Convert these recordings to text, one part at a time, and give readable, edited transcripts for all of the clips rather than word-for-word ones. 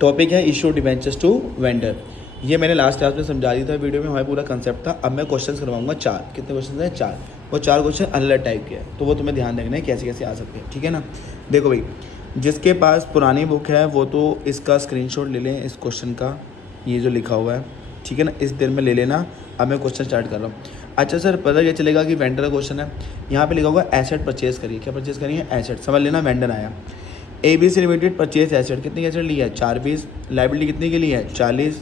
Topic है issue debentures to vendor. ये मैंने लास्ट क्लास में समझा दिया था वीडियो में, हमारा पूरा कंसेप्ट था। अब मैं क्वेश्चन करवाऊंगा 4। कितने क्वेश्चन हैं? 4। वो 4 क्वेश्चन अलग टाइप के हैं, तो वो तुम्हें ध्यान रखना है कैसे कैसे आ सकते हैं, ठीक है ना। देखो भाई, जिसके पास पुरानी बुक है वो तो इसका स्क्रीनशॉट ले लें, इस क्वेश्चन का ये जो लिखा हुआ है, ठीक है ना, इस देर में ले लेना। अब मैं क्वेश्चन स्टार्ट कर रहा हूँ। अच्छा सर, पता क्या चलेगा कि वेंडर का क्वेश्चन है। यहाँ पे लिखा होगा एसेट परचेज करिए। क्या परचेज करिए? एसेट। समझ लेना, वेंडर आया। ABC लिमिटेड परचेज एसेट, कितने की एसेट ली है? 4 पीस। लाइबिलिटी कितने की ली है? 40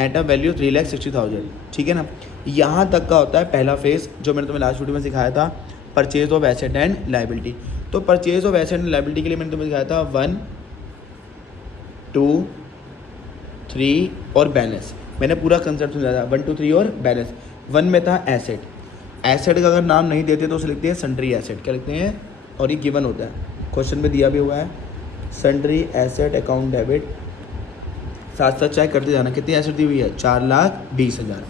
एट अ वैल्यू 3,60,000, ठीक है ना। यहाँ तक का होता है पहला फेज, जो मैंने तुम्हें लास्ट वीडियो में सिखाया था, purchase of asset and liability. तो purchase of asset and liability के लिए मैंने तुम्हें सिखाया था 1, 2, 3 और बैलेंस। मैंने पूरा कंसेप्ट समझाया था, 1, 2, 3 और बैलेंस। 1 में था एसेट। एसेट का अगर नाम नहीं देते तो उसे लिखते हैं सन्ड्री एसेट। क्या लिखते हैं? और ये गिवन होता है, क्वेश्चन में दिया भी हुआ है, सन्ड्री एसेट अकाउंट डेबिट। साथ साथ चेक करते जाना कितनी एसेट दी हुई है? 4,20,000।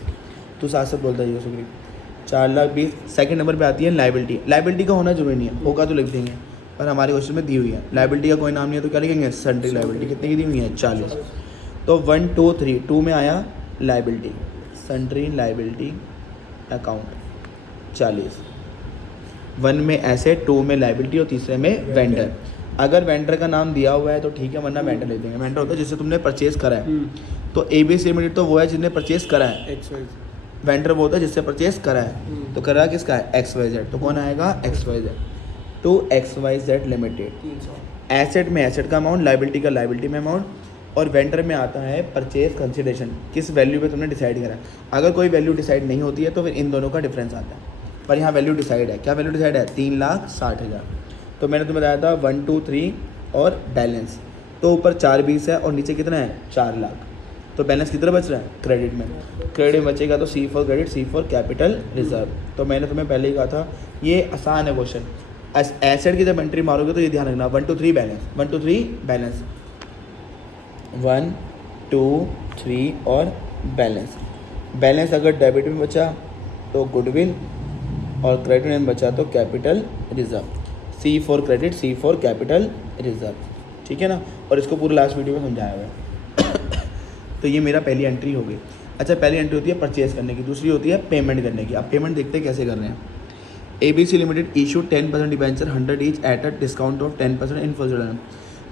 तो साथ साथ बोलता है सुग्रीव, 4,20,000। सेकंड नंबर पे आती है लाइबिलिटी। लाइबिलिटी का होना जरूरी नहीं है, होगा तो लिख देंगे, पर हमारे क्वेश्चन में दी हुई है। लाइबिलिटी का कोई नाम नहीं है तो क्या लिखेंगे? Sundry liability. कितनी की दी हुई है? 40। तो 1, 2, 3, 2 में आया लाइबिलिटी, सन्ड्री लाइबिलिटी अकाउंट 40। 1 में एसेट, 2 में लाइबिलिटी और तीसरे में वेंडर। अगर वेंडर का नाम दिया हुआ है तो ठीक है, वरना वेंडर ले देंगे। वेंडर होता है जिससे तुमने परचेज करा है। तो ABC लिमिटेड तो वो है जिसने परचेज करा है। वेंडर वो होता है जिससे परचेज करा है। तो करा किसका है? XYZ। तो कौन आएगा? XYZ। To XYZ limited. Asset में एसेट का अमाउंट, लाइबिलिटी का लाइबिलिटी में अमाउंट, और वेंडर में आता है परचेज कंसिडरेशन, किस वैल्यू पे तुमने डिसाइड करा है। अगर कोई वैल्यू डिसाइड नहीं होती है तो फिर इन दोनों का डिफरेंस आता है, पर यहाँ वैल्यू डिसाइड है। क्या वैल्यू डिसाइड है? 3,60,000। तो मैंने तुम्हें बताया था 1, 2, 3 और बैलेंस। तो ऊपर 4,20,000 है और नीचे कितना है? 4,00,000। तो बैलेंस कितना बच रहा है? क्रेडिट में। क्रेडिट में बचेगा तो C for credit, C for capital reserve. तो मैंने तुम्हें पहले ही कहा था ये आसान है क्वेश्चन। एसेट की जब एंट्री मारोगे तो ये ध्यान रखना, 1, 2, 3 बैलेंस, 1, 2, 3 बैलेंस, 1, 2, 3 और बैलेंस। बैलेंस अगर डेबिट में बचा तो गुडविल, और क्रेडिट में बचा तो capital reserve. C for credit, C for capital reserve, ठीक है ना। और इसको पूरा लास्ट वीडियो में समझाया हुआ है। तो ये मेरा पहली एंट्री हो गई। अच्छा, पहली एंट्री होती है परचेज करने की, दूसरी होती है पेमेंट करने की। अब पेमेंट देखते हैं कैसे कर रहे हैं। ABC limited issue 10% debenture 100 each at a discount of 10% in full.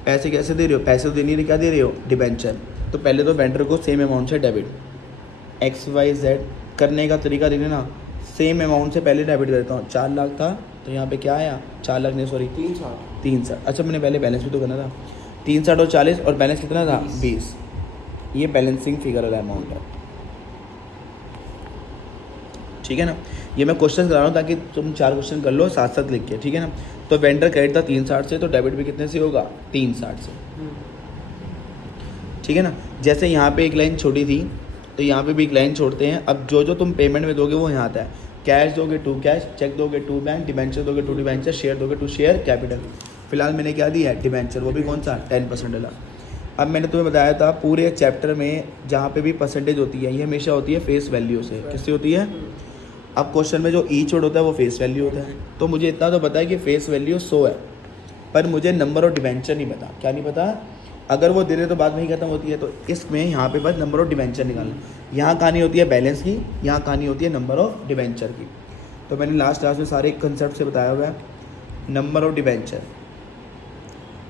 पैसे कैसे दे रहे हो? पैसे तो देने नहीं, क्या दे रहे हो? डिबेंचर। तो पहले तो वेंडर को सेम अमाउंट से डेबिट, XYZ करने का तरीका देख लेना। सेम अमाउंट से पहले डेबिट करता हूँ। 4,00,000 था तो यहाँ पे क्या आया? 4,00,000 नहीं, सॉरी 360। अच्छा, मैंने पहले बैलेंस भी तो करना था। 360 और 40, और बैलेंस कितना था? 20। ये बैलेंसिंग फिगर वाला अमाउंट है, ठीक है ना। ये मैं क्वेश्चन करा रहा हूँ ताकि तुम 4 क्वेश्चन कर लो साथ साथ लिख के, ठीक है ना। तो वेंडर क्रेडिट था 360 से, तो डेबिट भी कितने से होगा? 360 से, ठीक है ना। जैसे यहाँ पे एक लाइन छोटी थी तो यहाँ पे भी एक लाइन छोड़ते हैं। अब जो जो तुम पेमेंट में दोगे वो यहाँ आता है। कैश दोगे टू कैश, चेक दोगे टू बैंक, डिबेंचर दोगे टू डिबेंचर, शेयर दोगे टू शेयर कैपिटल। फिलहाल मैंने क्या दी है? डिबेंचर, वो भी कौन सा? 10% वाला। अब मैंने तुम्हें बताया था पूरे चैप्टर में जहाँ पे भी परसेंटेज होती है ये हमेशा होती है फेस वैल्यू से। किससे होती है? अब क्वेश्चन में जो ईच वर्ड होता है वो फेस वैल्यू होता है। तो मुझे इतना तो पता है कि फेस वैल्यू 100 है, पर मुझे नंबर ऑफ डिबेंचर नहीं पता। क्या नहीं पता? अगर वो दे रहे तो बाद में ही खत्म होती है। तो इसमें यहाँ पे बस नंबर ऑफ डिबेंचर निकालना। यहाँ कहानी होती है बैलेंस की, यहाँ कहानी होती है नंबर ऑफ डिबेंचर की। तो मैंने लास्ट क्लास में सारे कंसेप्ट से बताया हुआ है। नंबर ऑफ डिबेंचर,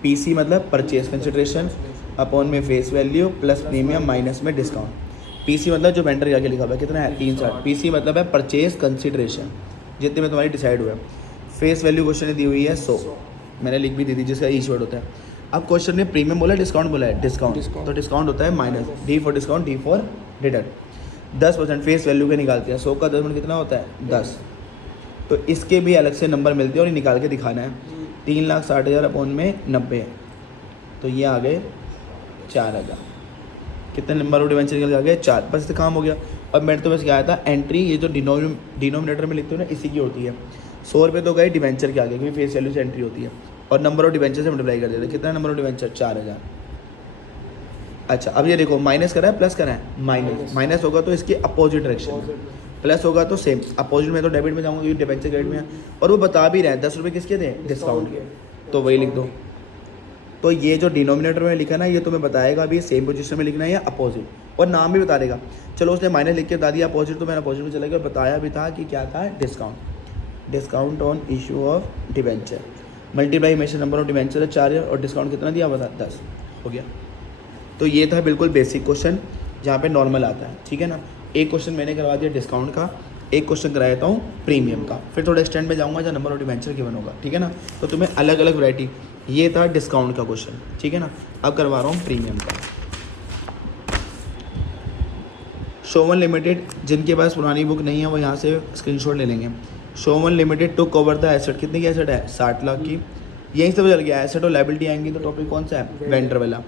PC मतलब परचेज कंसिडरेशन, अपॉन में face value plus premium minus में डिस्काउंट। PC मतलब जो वेंडर के आगे लिखा हुआ है कितना है? 360। PC मतलब है परचेज कंसिडरेशन, जितने में तुम्हारी डिसाइड हुआ है। फेस वैल्यू क्वेश्चन ने दी हुई है 100, मैंने लिख भी दी थी, जिसका ईच वर्ड होता है। अब क्वेश्चन ने प्रीमियम बोला, डिस्काउंट बोला है, डिस्काउंट। तो डिस्काउंट होता है minus, D for discount, D for deduct. 10% face value के निकालते हैं। 100 का 10% कितना होता है? 10। तो इसके भी अलग से नंबर मिलते हैं और ये निकाल के दिखाना है। 3,60,000 अपॉन में 90, तो ये आ गए 4,000। कितने नंबर ऑफ डिबेंचर निकल के आ गए? 4। बस इससे काम हो गया। अब मैंने तुम्हें सिखाया था एंट्री, ये जो डिनोमिनेटर में लिखते हो ना, इसी की होती है। 100 रुपये तो गए डिबेंचर के आगे, क्योंकि फेस वैल्यू से एंट्री होती है, और नंबर ऑफ डिबेंचर से मल्टीप्लाई कर देते हैं। कितना नंबर ऑफ डिबेंचर? 4,000। अच्छा, अब ये देखो माइनस करा है प्लस करा है? माइनस। माइनस होगा तो इसके अपोजिट डायरेक्शन, प्लस होगा तो सेम अपोजिट में। तो डेबिट में जाऊँगा क्योंकि डिबेंचर क्रेडिट में है। और वो बता भी रहे हैं 10 रुपये किसके थे? डिस्काउंट के। तो वही लिख दो, तो ये जो डिनोमिनेटर में लिखा ना, ये तुम्हें बताएगा अभी सेम पोजीशन में लिखना है या अपोजिट, और नाम भी बता देगा। चलो उसने माइनस लिख के बता दिया अपोजिट, तो मैंने अपोजिट में चला गया, बताया भी था कि क्या था, discount on issue of debenture, multiply हमेशा नंबर ऑफ डिबेंचर 4 और डिस्काउंट कितना दिया बता 10 हो गया। तो ये था बिल्कुल बेसिक क्वेश्चन जहाँ पे नॉर्मल आता है, ठीक है ना। एक क्वेश्चन मैंने करवा दिया डिस्काउंट का, एक क्वेश्चन कराया था प्रीमियम का, फिर थोड़ा एक्सटेंड में जाऊँगा जहाँ नंबर ऑफ डिबेंचर गिवन होगा, ठीक है ना। तो तुम्हें अलग अलग वैरायटी, ये था डिस्काउंट का क्वेश्चन, ठीक है ना। अब करवा रहा हूँ प्रीमियम का। शोवन लिमिटेड, जिनके पास पुरानी बुक नहीं है वो यहाँ से स्क्रीनशॉट ले लेंगे। Shown limited to cover the asset, कितने की एसेट है 60 लाख की, यहीं से चल गया। एसेट और लायबिलिटी आएंगी तो टॉपिक कौन सा है, वेंडर वाला,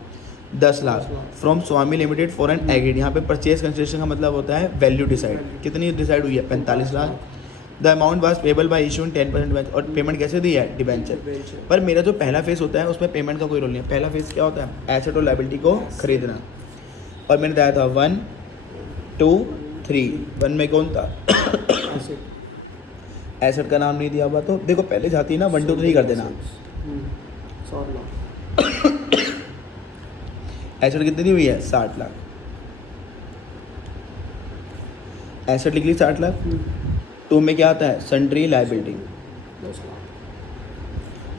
10 lakh. From Swami limited for an agreed, यहाँ पे परचेज कंसिडरेशन का मतलब होता है वैल्यू डिसाइड, कितनी डिसाइड हुई है 45 lakh. The amount was payable by issuing 10% debenture, और पेमेंट कैसे दी है डिबेंचर। पर मेरा जो पहला फेस होता है उसमें पेमेंट का कोई रोल नहीं है। पहला फेस क्या होता है, एसेट और लायबिलिटी को खरीदना, और मैंने बताया था 1 2 3। 1 में कौन था एसेट का नाम नहीं दिया हुआ, तो देखो पहले जाती है ना 1 2 3 कर देना। एसेट कितनी दी हुई है 60 लाख, एसेट लिख ली 60 लाख। 2 में क्या आता है सन्ड्री लायबिलिटी,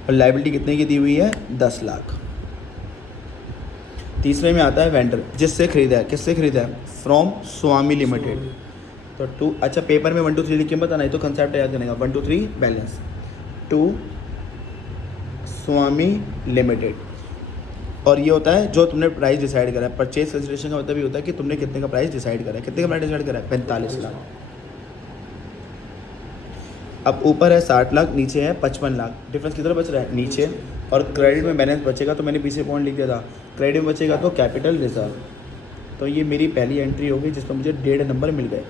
और लायबिलिटी कितने की दी हुई है 10 लाख। तीसरे में आता है वेंडर, जिससे खरीदा है, किससे खरीदा है, फ्रॉम स्वामी लिमिटेड। तो 2, अच्छा पेपर में 1 2 3 लिख के बताना, तो कंसेप्ट याद करने का, 1 2 3 बैलेंस, 2 स्वामी लिमिटेड। और ये होता है जो तुमने प्राइस डिसाइड करा है। परचेज कंसिडरेशन का मतलब ये होता है कि तुमने कितने का प्राइस डिसाइड करा है, कितने का प्राइस डिसाइड करा है 45 लाख। अब ऊपर है 60 लाख, नीचे है 55 लाख, डिफरेंस कितना बच रहा है नीचे, और क्रेडिट में बैलेंस बचेगा, तो मैंने पीछे पॉइंट लिख दिया था, क्रेडिट में बचेगा तो कैपिटल रिजर्व। तो ये मेरी पहली एंट्री होगी जिसमें मुझे 1.5 नंबर मिल गए।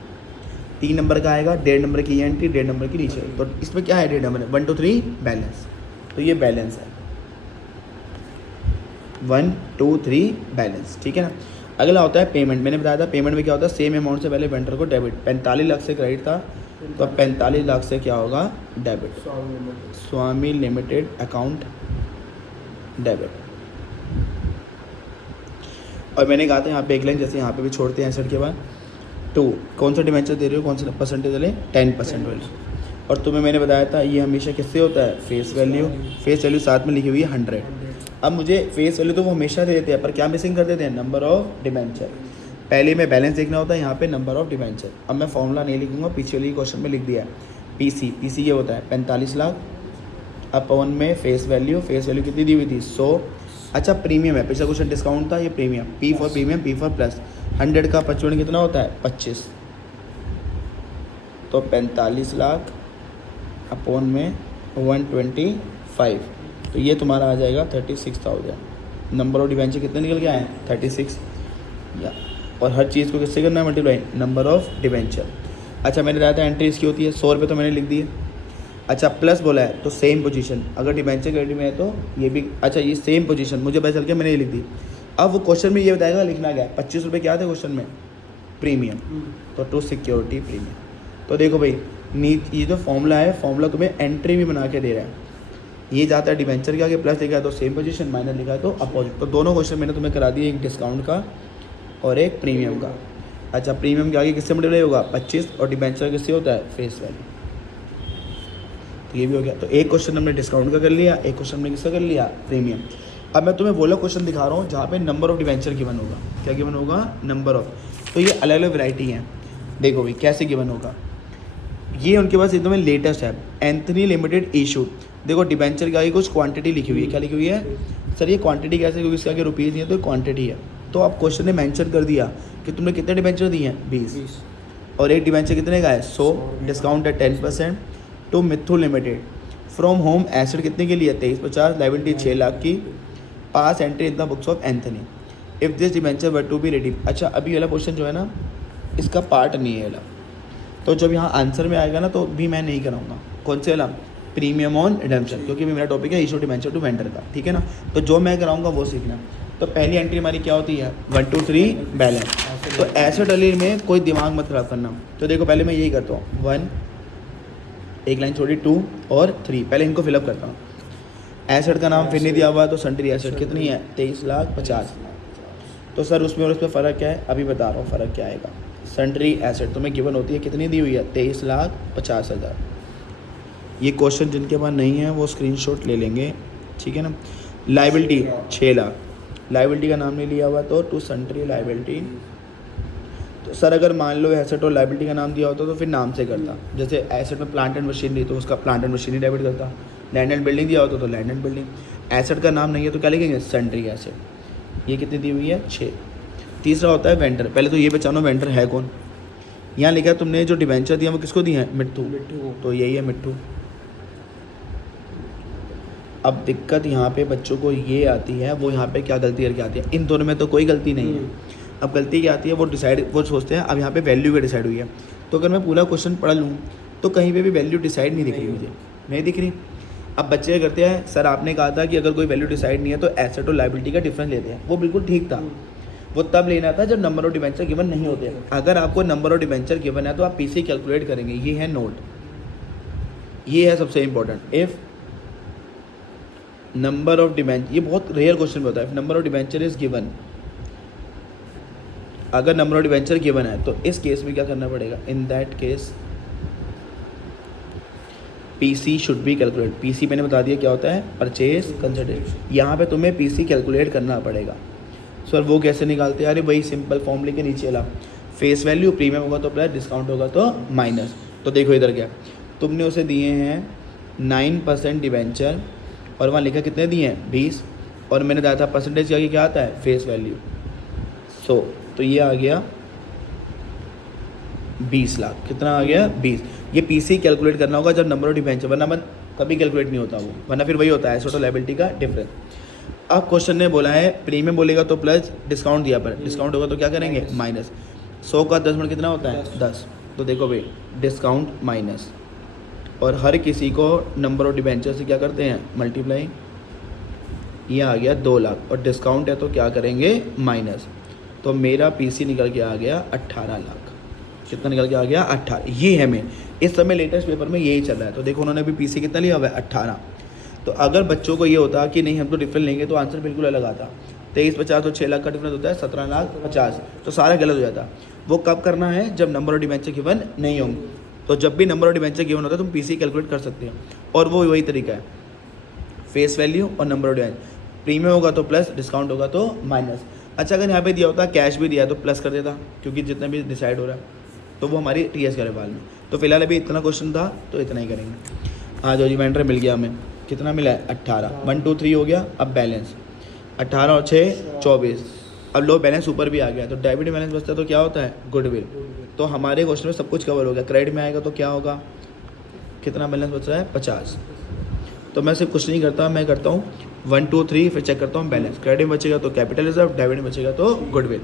3 नंबर का आएगा 1.5 नंबर की एंट्री, 1.5 नंबर की नीचे, तो इसमें क्या है 1.5 नंबर है, 1 2 3 बैलेंस, तो ये बैलेंस है 1 2 3 बैलेंस, ठीक है ना। अगला होता है पेमेंट। मैंने बताया था पेमेंट में क्या होता है, सेम अमाउंट से पहले वेंडर को डेबिट, 45 लाख से क्रेडिट था, तो अब 45 लाख से क्या होगा डेबिट, स्वामी लिमिटेड अकाउंट डेबिट। और मैंने कहा था यहाँ पे एक लाइन जैसे यहाँ पे भी छोड़ते हैं एसेट के बाद 2, कौन सा डिवेंचर दे रहे हो, कौन सा परसेंटेज दे रहे, 10% वैल्यू। और तुम्हें मैंने बताया था ये हमेशा किससे होता है, फेस वैल्यू, फेस वैल्यू साथ में लिखी हुई है 100। अब मुझे फेस वैल्यू तो वो हमेशा दे देते हैं, पर क्या मिसिंग कर देते हैं, नंबर ऑफ डिवेंचर। पहले में बैलेंस देखना होता है, यहाँ पे नंबर ऑफ डिवेंचर। अब मैं फॉर्मूला नहीं लिखूंगा, पीछे वाली क्वेश्चन में लिख दिया है पीसी ये होता है 45 लाख अपॉन में फेस वैल्यू कितनी दी हुई थी 100। अच्छा प्रीमियम है, पिछला क्वेश्चन डिस्काउंट था, ये premium, P for premium, P for plus. 100 का 55 कितना होता है 25, तो 45 लाख अपॉन में 125, तो ये तुम्हारा आ जाएगा 36,000। नंबर ऑफ डिवेंचर कितने निकल के आए 36 या, और हर चीज़ को किससे करना है मल्टीप्लाई, नंबर ऑफ डिवेंचर। अच्छा मैंने बताया था एंट्री इसकी होती है 100 रुपये, तो मैंने लिख दिए। अच्छा प्लस बोला है तो सेम पोजीशन, अगर डिवेंचर क्रेडिट में है तो ये भी, अच्छा ये सेम पोजीशन मुझे पता चल गया, मैंने ये लिख दी। अब वो क्वेश्चन में ये बताएगा लिखना क्या है, 25 रुपये क्या थे क्वेश्चन में, प्रीमियम, तो टू सिक्योरिटी प्रीमियम। तो देखो भाई ये जो फॉर्मूला है, फॉर्मूला तुम्हें एंट्री भी बना के दे रहा है। ये जाता है डिवेंचर के आगे, प्लस लिखा है तो सेम पोजीशन, माइनस लिखा है तो अपोजिट। तो दोनों क्वेश्चन मैंने तुम्हें करा दिए, एक डिस्काउंट का और एक प्रीमियम का। अच्छा प्रीमियम के आगे किससे मल्टीप्लाई होगा 25, और डिवेंचर किससे होता है फेस वैल्यू, तो ये भी हो गया। तो एक क्वेश्चन हमने डिस्काउंट का कर लिया, एक क्वेश्चन हमने किसका कर लिया प्रीमियम। अब मैं तुम्हें वो क्वेश्चन दिखा रहा हूँ जहाँ पे नंबर ऑफ डिवेंचर गिवन होगा। क्या गिवन होगा, नंबर ऑफ। तो ये अलग अलग वैरायटी हैं, देखो भाई कैसे गिवन होगा। ये उनके पास एकदम लेटेस्ट है, एंथनी लिमिटेड इशू। देखो डिवेंचर के आगे कुछ क्वांटिटी लिखी हुई है, क्या लिखी हुई है सर, ये क्वांटिटी कैसे, क्योंकि इसके आगे रुपीज़ नहीं है तो क्वांटिटी है। तो आप क्वेश्चन ने मेंशन कर दिया कि तुमने कितने डिवेंचर दिए हैं 20, और एक डिवेंचर कितने का है 100, डिस्काउंट है 10%। To Mithun limited from home asset कितने के लिए 2350, लायबिलिटी 6 लाख की, pass entry in the books of Anthony if this debenture were to be redeem. अच्छा अभी वाला क्वेश्चन जो है ना इसका पार्ट नहीं है वाला, तो जब यहाँ आंसर में आएगा ना तो भी मैं नहीं कराऊंगा। कौन से वाला, प्रीमियम ऑन रिडेम्पशन, क्योंकि मेरा टॉपिक है इशू डिवेंचर टू वेंडर का, ठीक है ना। तो जो मैं कराऊंगा वो सीखना। तो पहली एंट्री हमारी क्या होती है 1 2 3 बैलेंस। तो एसेट वाले में कोई दिमाग मत खराब करना। तो देखो पहले मैं यही करता हूँ 1, एक लाइन छोड़ी 2 और 3, पहले इनको फिलअप करता हूँ। एसेट का नाम फिर नहीं दिया हुआ, तो सन्ड्री एसेट कितनी है 23,50,000। तो सर उसमें और उसमें फ़र्क क्या है, अभी बता रहा हूँ फ़र्क क्या आएगा। सन्ड्री एसेट तुम्हें गिवन होती है, कितनी दी हुई है 23,50,000। ये क्वेश्चन जिनके पास नहीं है वो स्क्रीनशॉट ले लेंगे, ठीक है ना। लाइबिलिटी 6 लाख, लाइबिलिटी का नाम नहीं लिया हुआ तो टू सन्ड्री लाइबिलिटी। तो सर अगर मान लो एसेट और लाइबिलिटी का नाम दिया होता तो फिर नाम से करता, जैसे एसेट में प्लांट एंड मशीनरी तो उसका प्लांट एंड मशीनरी डेबिट करता, लैंड एंड बिल्डिंग दिया होता तो लैंड एंड बिल्डिंग। एसेट का नाम नहीं है तो क्या लिखेंगे सन्ड्री एसेट। ये कितनी दी हुई है 6। तीसरा होता है वेंडर। पहले तो ये पहचानो वेंडर है कौन। यहाँ लिखा है तुमने जो डिवेंचर दिया वो किसको दिए हैं, मिट्ठू, तो यही है मिट्ठू। अब दिक्कत यहाँ पे बच्चों को ये आती है, वो यहाँ पे क्या गलती करके आती है, इन दोनों में तो कोई गलती नहीं है। अब गलती क्या आती है, वो सोचते हैं अब यहाँ पे वैल्यू भी डिसाइड हुई है। तो अगर मैं पूरा क्वेश्चन पढ़ लूँ तो कहीं पे भी वैल्यू डिसाइड नहीं दिख रही मुझे, नहीं दिख रही। अब बच्चे करते हैं सर आपने कहा था कि अगर कोई वैल्यू डिसाइड नहीं है तो एसेट और लायबिलिटी का डिफरेंस लेते हैं, वो बिल्कुल ठीक था। वो तब लेना था जब नंबर ऑफ डिबेंचर गिवन नहीं होते। अगर आपको नंबर ऑफ डिबेंचर गिवन है तो आप पीसी कैलकुलेट करेंगे, ये है नोट, ये है सबसे important. If number of debenture, ये बहुत रेयर क्वेश्चन में होता है, if number of debenture is given, अगर नंबर ऑफ डिबेंचर गिवन है तो इस केस में क्या करना पड़ेगा, in that case PC should be calculate. PC मैंने बता दिया क्या होता है, परचेज कंसिडरेशन। यहाँ पे तुम्हें पीसी कैलकुलेट करना पड़ेगा। सर वो कैसे निकालते हैं, अरे वही सिंपल फॉर्मूले के नीचे ला, फेस वैल्यू प्रीमियम होगा तो प्लस, डिस्काउंट होगा तो माइनस। तो देखो इधर क्या, तुमने उसे दिए हैं 9% डिबेंचर और वहाँ लिखा कितने दिए हैं 20, और मैंने बताया था परसेंटेज का क्या आता है फेस वैल्यू। तो ये आ गया 20 लाख, कितना आ गया 20। ये पीसी कैलकुलेट करना होगा जब नंबर ऑफ डिबेंचर, वरना कभी कैलकुलेट नहीं होता वो, वरना फिर वही होता है एसेट और लायबिलिटी का डिफरेंस। अब क्वेश्चन ने बोला है प्रीमियम बोलेगा तो प्लस, डिस्काउंट दिया पर डिस्काउंट होगा तो क्या करेंगे माइनस। 100 का 10 मिनट कितना होता है 10। तो देखो भाई डिस्काउंट माइनस, और हर किसी को नंबर ऑफ डिबेंचर से क्या करते हैं मल्टीप्लाई। ये आ गया 2 लाख और डिस्काउंट है तो क्या करेंगे माइनस। तो मेरा पीसी निकल के आ गया 18 लाख। कितना निकल के आ गया 18। ये है मेन, इस समय लेटेस्ट पेपर में यही चल रहा है। तो देखो उन्होंने भी पीसी कितना लिया हुआ है 18। तो अगर बच्चों को ये होता कि नहीं हम तो डिफरेंस लेंगे तो आंसर बिल्कुल अलग आता। 23,50 तो 6 लाख का डिफरेंस होता है 17,50,000, तो सारा गलत हो जाता। वो कब करना है जब नंबर ऑफ डिबेंचर गिवन नहीं होंगे। तो जब भी नंबर ऑफ डिबेंचर गिवन होता है तुम पीसी कैलकुलेट कर सकते हो, और वो वही तरीका है, फेस वैल्यू और नंबर ऑफ डिबेंचर, प्रीमियम होगा तो प्लस, डिस्काउंट होगा तो माइनस। अच्छा अगर यहाँ पे दिया होता कैश भी दिया तो प्लस कर देता, क्योंकि जितना भी डिसाइड हो रहा है तो वो हमारी टीएस करे वाल में। तो फिलहाल अभी इतना क्वेश्चन था तो इतना ही करेंगे। हाँ जो रिमाइंडर मिल गया हमें, कितना मिला है 18, 1 2 3 हो गया। अब बैलेंस 18 और 6 24। अब लो बैलेंस ऊपर भी आ गया, तो डेबिट बैलेंस बचता है तो क्या होता है गुडविल। तो हमारे क्वेश्चन में सब कुछ कवर हो गया। क्रेडिट में आएगा तो क्या होगा, कितना बैलेंस बच रहा है 50। तो मैं सिर्फ कुछ नहीं करता, मैं करता हूँ 1 2 3 फिर चेक करता हूँ बैलेंस। क्रेडिट में बचेगा तो कैपिटल रिजर्व, डेबिट में बचेगा तो गुडविल।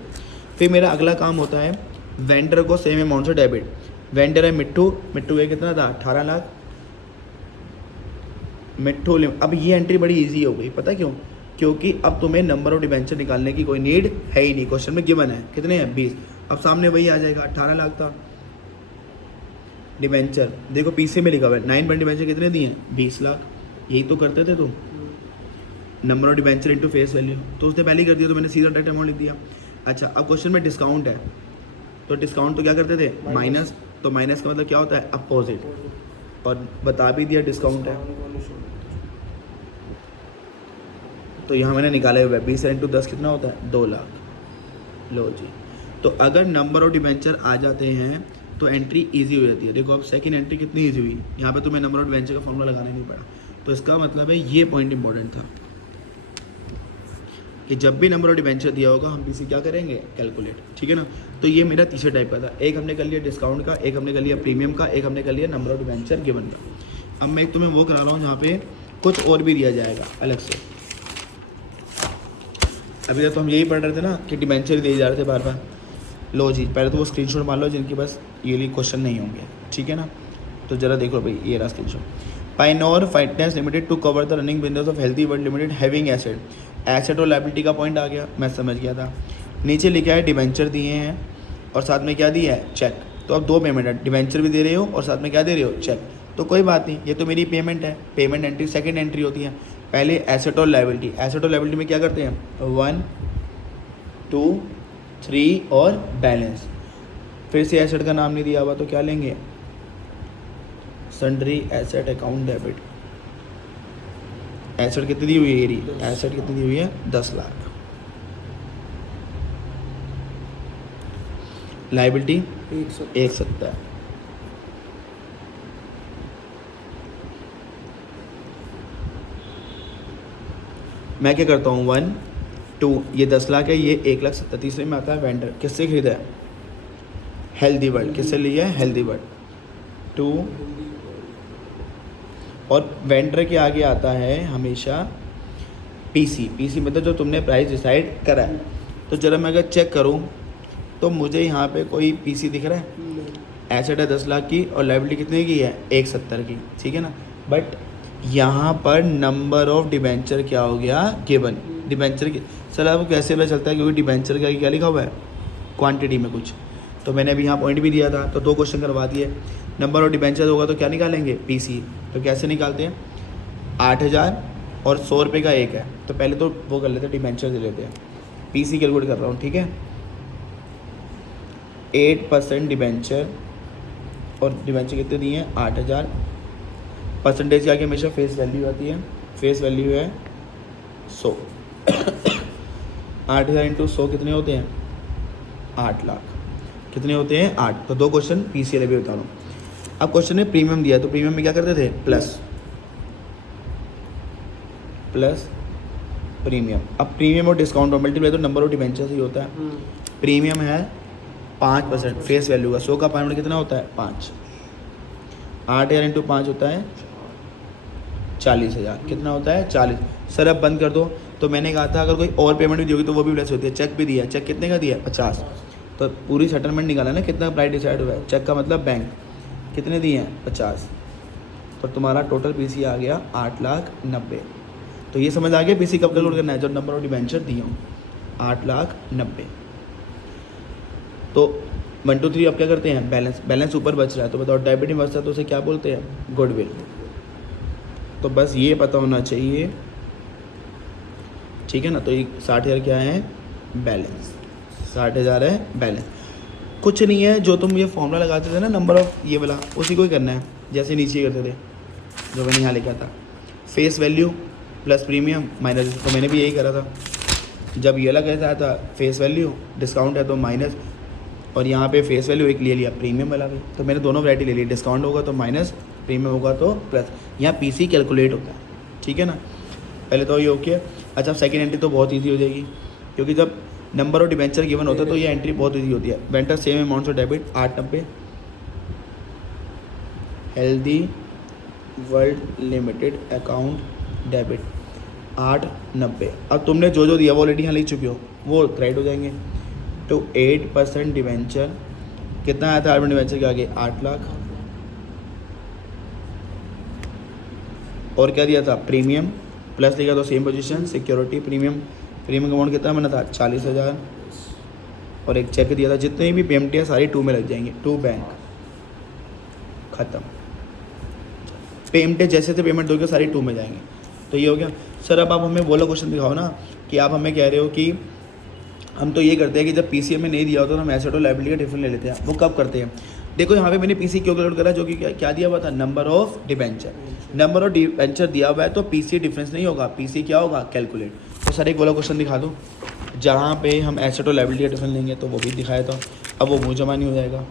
फिर मेरा अगला काम होता है वेंडर को सेम अमाउंट से डेबिट। वेंडर है मिट्ठू, मिट्ठू का कितना था 18 लाख। मिट्ठू अब ये एंट्री बड़ी इजी हो गई, पता क्यों, क्योंकि अब तुम्हें नंबर ऑफ डिबेंचर निकालने की कोई नीड है ही नहीं, क्वेश्चन में गिवन है कितने हैं 20। अब सामने वही आ जाएगा 18 लाख था डिबेंचर, देखो पीसी में लिखा हुआ है 9 डिबेंचर कितने दिए हैं 20 लाख। यही तो करते थे तुम, number of debenture into face value, तो उसने पहले ही कर दिया तो मैंने सीधा डायरेक्ट अमाउंट लिख दिया। अच्छा अब क्वेश्चन में डिस्काउंट है, तो डिस्काउंट तो क्या करते थे माइनस, तो माइनस का मतलब क्या होता है अपोजिट, और बता भी दिया डिस्काउंट है। तो यहाँ मैंने निकाले हुए 20 इंटू 10 कितना होता है 2 लाख। लो जी, तो अगर नंबर ऑफ डिबेंचर आ जाते हैं तो एंट्री इजी हो जाती है। देखो अब सेकंड एंट्री कितनी इजी हुई, यहाँ पे तुम्हें नंबर ऑफ डिबेंचर का फॉर्मूला लगाना नहीं पड़ा। तो इसका मतलब है ये पॉइंट इंपॉर्टेंट था कि जब भी नंबर ऑफ डिबेंचर दिया होगा हम पीसी क्या करेंगे कैलकुलेट, ठीक है ना। तो ये मेरा तीसरे टाइप का था, एक हमने कर लिया डिस्काउंट का, एक हमने कर लिया प्रीमियम का, एक हमने कर लिया नंबर ऑफ डिबेंचर गिवन का। अब मैं एक तुम्हें वो करा रहा हूँ जहाँ पे कुछ और भी दिया जाएगा अलग से। अभी तक तो हम यही पढ़ रहे थे ना कि डिबेंचर दिए जा रहे थे बार बार। लो जी पहले तो वो स्क्रीनशॉट मान लो जिनके पास ये लिए क्वेश्चन नहीं होंगे, ठीक है ना। तो जरा देख लो भाई, ये रहा स्क्रीनशॉट। पाइनोर finance limited to cover the running business of healthy world limited having asset. Asset और लायबिलिटी का पॉइंट आ गया, मैं समझ गया था। नीचे लिखा है डिबेंचर दिए हैं और साथ में क्या दिया है चेक। तो अब 2 पेमेंट है, डिबेंचर भी दे रहे हो और साथ में क्या दे रहे हो चेक। तो कोई बात नहीं, ये तो मेरी पेमेंट है, पेमेंट एंट्री सेकंड एंट्री होती है। पहले एसेट और लायबिलिटी, एसेट और लायबिलिटी में क्या करते हैं 1 2 3 और बैलेंस। फिर से एसेट का नाम नहीं दिया हुआ तो क्या लेंगे sundry asset account debit. Asset कितनी दी हुई है एरी, एसेट कितनी दी हुई है 10 लाख। लायबिलिटी 170। मैं क्या करता हूँ 1 2, ये 10 लाख है, ये 1,70,000। तीसरे में आता है वेंडर, किससे खरीदा है हेल्दी वर्ल्ड। किससे लिया है हेल्दी वर्ल्ड 2। और वेंडर के आगे आता है हमेशा पीसी। पीसी मतलब जो तुमने प्राइस डिसाइड करा है। तो जरा मैं अगर चेक करूं तो मुझे यहाँ पे कोई पीसी दिख रहा है। एसेट है 10 लाख की और लायबिलिटी कितने की है 170 की, ठीक है ना। बट यहाँ पर नंबर ऑफ डिबेंचर क्या हो गया गिवन। डिबेंचर की सर आपको कैसे पता चलता है, क्योंकि डिबेंचर का क्या लिखा हुआ है क्वांटिटी में कुछ। तो मैंने अभी यहाँ पॉइंट भी दिया था, तो 2 क्वेश्चन करवा दिए। नंबर ऑफ डिबेंचर होगा तो क्या निकालेंगे पीसी। तो कैसे निकालते हैं 8,000 और 100 रुपये का एक है, तो पहले तो वो कर लेते हैं डिबेंचर दे लेते हैं। पीसी कैलकुलेट कर रहा हूँ, ठीक है। 8% डिबेंचर और डिबेंचर कितने दिए हैं 8,000। परसेंटेज के आगे हमेशा फेस वैल्यू आती है, फेस वैल्यू है 100। 8,000 इंटू 100 कितने होते हैं 8 लाख। कितने होते हैं 8। तो 2 क्वेश्चन पीसी वाले भी बता रहा हूँ। अब क्वेश्चन में प्रीमियम दिया, तो प्रीमियम में क्या करते थे प्लस प्रीमियम। अब प्रीमियम और डिस्काउंट और मल्टीप्लाई तो नंबर ऑफ डिबेंचर ही होता है। प्रीमियम है 5% फेस वैल्यू का, 100 का पार्ट कितना होता है 5। 8,000 इंटू 5 होता है 40,000। कितना होता है 40। सर अब बंद कर दो। तो मैंने कहा था अगर कोई और पेमेंट भी दी होगी तो वो भी प्लस होती है। चेक भी दिया, चेक कितने का दिया 50। तो पूरी सेटलमेंट निकाला ना कितना प्राइस डिसाइड हुआ है। चेक का मतलब बैंक कितने दिए हैं 50। तो तुम्हारा टोटल पीसी आ गया 8,90,000। तो ये समझ आ गया पीसी कब कैलकुलेट करना है जब नंबर ऑफ डिबेंचर दिए हों 8,90,000। तो 1 2 3 अब क्या करते हैं बैलेंस। बैलेंस ऊपर बच रहा है तो बताओ डेबिट में बचता है तो उसे क्या बोलते हैं गुडविल। तो बस ये पता होना चाहिए, ठीक है ना। तो ये 60,000 क्या है बैलेंस, 60,000 है बैलेंस। कुछ नहीं है, जो तुम ये फॉर्मूला लगाते थे ना नंबर ऑफ ये वाला, उसी को ही करना है जैसे नीचे करते थे जो मैंने यहाँ लिखा था। Face value plus premium minus. तो मैंने भी यही करा था जब ये वाला कैसा था फेस वैल्यू डिस्काउंट है तो माइनस, और यहाँ पे फेस वैल्यू एक ले लिया प्रीमियम वाला भी। तो मैंने दोनों वैरायटी ले ली, डिस्काउंट होगा तो माइनस, प्रीमियम होगा तो प्लस। यहाँ पीसी कैलकुलेट होता है, ठीक है ना। पहले तो ये ओके। अच्छा सेकंड एंट्री तो बहुत इजी हो जाएगी, क्योंकि जब नंबर ऑफ डिबेंचर गिवन होता है तो ये एंट्री बहुत इजी होती है। Vendor same amount of debit 890, healthy world limited account debit 890। अब तुमने जो जो दिया वो ऑलरेडी यहाँ लिख चुके हो, वो क्रेडिट हो जाएंगे। तो 8% डिबेंचर कितना आया था डिबेंचर के आगे 8 लाख। और क्या दिया था प्रीमियम प्लस लिखा तो same position security premium. Premium का अमाउंट कितना बना था 40,000 और एक चेक दिया था। जितनी भी पेमेंट है सारी 2 में लग जाएंगे, 2 बैंक ख़त्म। पेमेंट जैसे थे पेमेंट दोगे सारी 2 में जाएंगे। तो ये हो गया। सर अब आप हमें बोलो क्वेश्चन दिखाओ ना कि आप हमें कह रहे हो कि हम तो ये करते हैं कि जब पीसी में नहीं दिया होता तो हम एसेट और लायबिलिटी का डिफरेंस ले लेते हैं। वो कब करते हैं देखो, यहाँ पे मैंने पीसी क्यों कैलकुलेट करा, जो कि क्या दिया हुआ था number of debenture. Number of debenture दिया हुआ है तो पीसी डिफरेंस नहीं होगा, पीसी क्या होगा कैलकुलेट। तो सर एक बोला क्वेश्चन दिखा दो जहाँ पे हम एसेट और लायबिलिटी का डिफरेंस लेंगे, तो वो भी दिखाया था। अब वो मुँह जमा नहीं हो जाएगा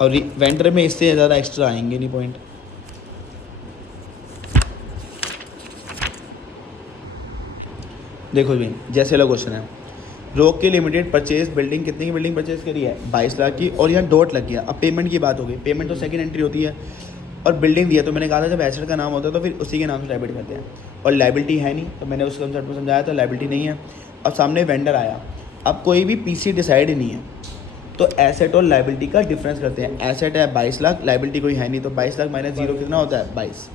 और वेंडर में इससे ज़्यादा एक्स्ट्रा आएंगे नहीं पॉइंट। देखो भाई जैसे वाला क्वेश्चन है, रोक के लिमिटेड परचेज बिल्डिंग, कितने की बिल्डिंग परचेज करी है 22 लाख की, और यहाँ डॉट लग गया। अब पेमेंट की बात हो गई, पेमेंट तो सेकंड एंट्री होती है और बिल्डिंग दिया। तो मैंने कहा था जब एसेट का नाम होता है तो फिर उसी के नाम से डेबिट करते हैं, और लायबिलिटी है नहीं तो मैंने उस कंसेप्ट को समझाया था लायबिलिटी नहीं है। अब सामने वेंडर आया, अब कोई भी पीसी डिसाइड ही नहीं है तो एसेट और लायबिलिटी का डिफरेंस करते हैं। एसेट है 22 लाख, लायबिलिटी कोई है नहीं, तो 22 लाख माइनस 0 कितना होता है 22।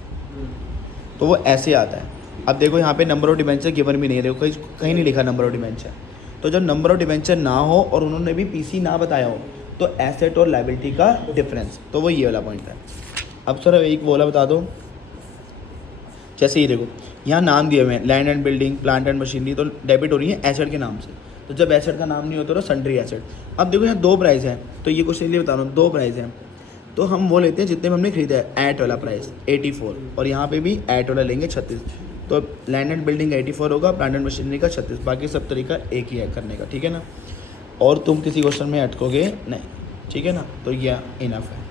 तो वो ऐसे आता है। अब देखो यहाँ पे नंबर ऑफ डिबेंचर गिवन भी नहीं है, देखो कहीं नहीं लिखा नंबर ऑफ डिबेंचर। तो जब नंबर ऑफ डिबेंचर ना हो और उन्होंने भी पीसी ना बताया हो तो एसेट और लायबिलिटी का डिफरेंस, तो वो ये वाला पॉइंट है। अब सर एक बोला बता दो, जैसे ही देखो यहाँ नाम दिए हुए हैं land and building, plant and machinery, तो डेबिट हो रही है एसेट के नाम से। तो जब एसेट का नाम नहीं होता तो सन्ड्री एसेट। अब देखो यहाँ 2 प्राइस है, तो ये क्वेश्चन लिए बता रहा हूँ 2 प्राइस है, तो हम वो लेते हैं जितने में हमने खरीदा है। एट वाला प्राइस 84 और यहाँ पे भी एट वाला लेंगे 36। तो लैंड एंड बिल्डिंग 84 होगा, प्लांट एंड मशीनरी का 36, बाकी सब तरीका एक ही है करने का, ठीक है ना। और तुम किसी क्वेश्चन में अटकोगे नहीं, ठीक है ना, तो यह इनफ है।